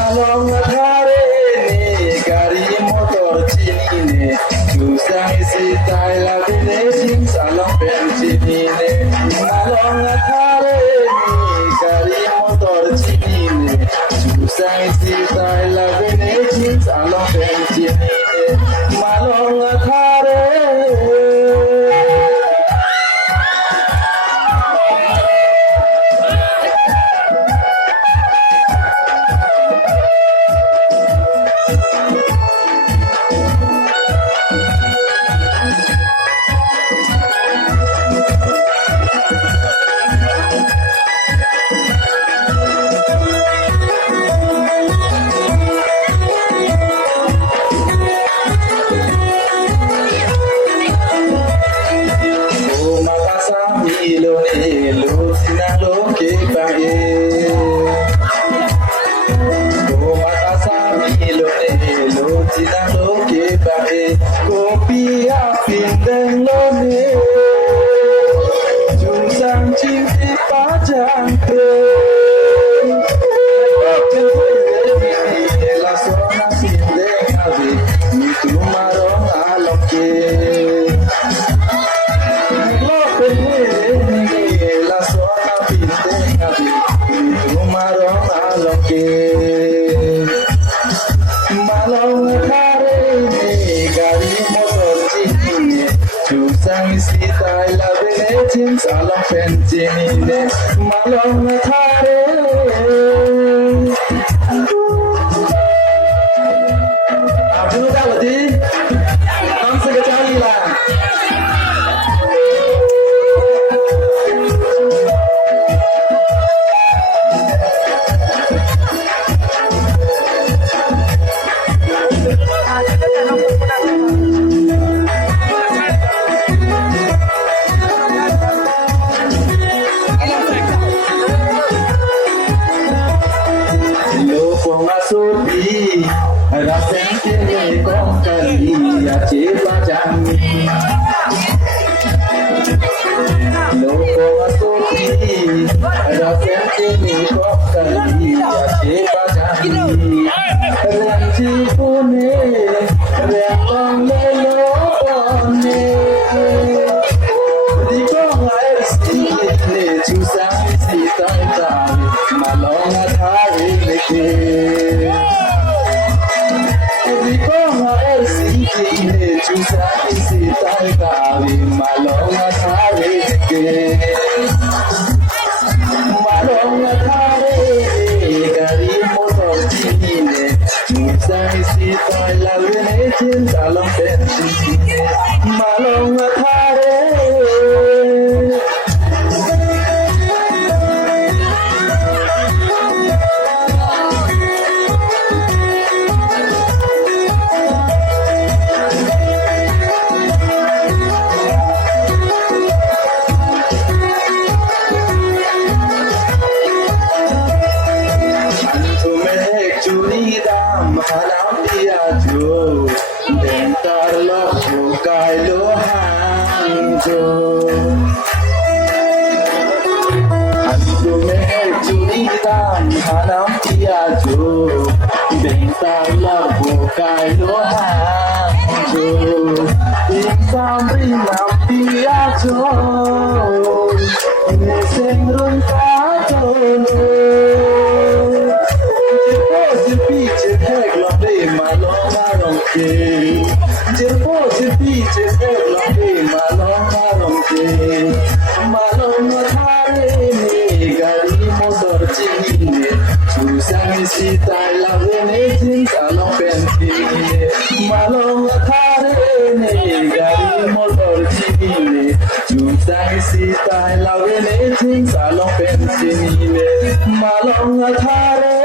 Malong thare ne gari motor chini ne susang isi tai la bine jin salong pen chini ne malong thare ne gari motor chini ne susang isi tai la bine jin salong pen chini ne malong thare Kopi api dan lone, jusang cinti pajang keren. La zona sin de cabe, mi tu marón a lo que. La zona sin de cabe, mi tu marón a lo que. Malong thare gari motor chini susang isi tai la bene jin salong pen chini ne malong thare Abu Daladi nam sekali lah Sopi, rasen kini kong kali aje pajang. Loko sopi, rasen kini kong kali aje pajang. Ranji pune, rempong lelo pone. Di kong air sini, susah si tangkap, malong thare leke. Chusa isi tai kawi malong thare ke malong thare gari motor chini ne chusa isi tai la bene jin salong pen chini malong thare Halam dia jo, dentar lo bukai lo hangjo. Hantu mehek curi dam, halam dia jo, dentar lo bukai lo hangjo. Insam rinam dia jo, neseng run kajo. Jerpo jepi jehla be malong ke malong thare ne gari motor chini susang isi tai la bene jin salong pen chini malong thare ne gari motor chini susang isi tai la bene jin salong pen chini malong thare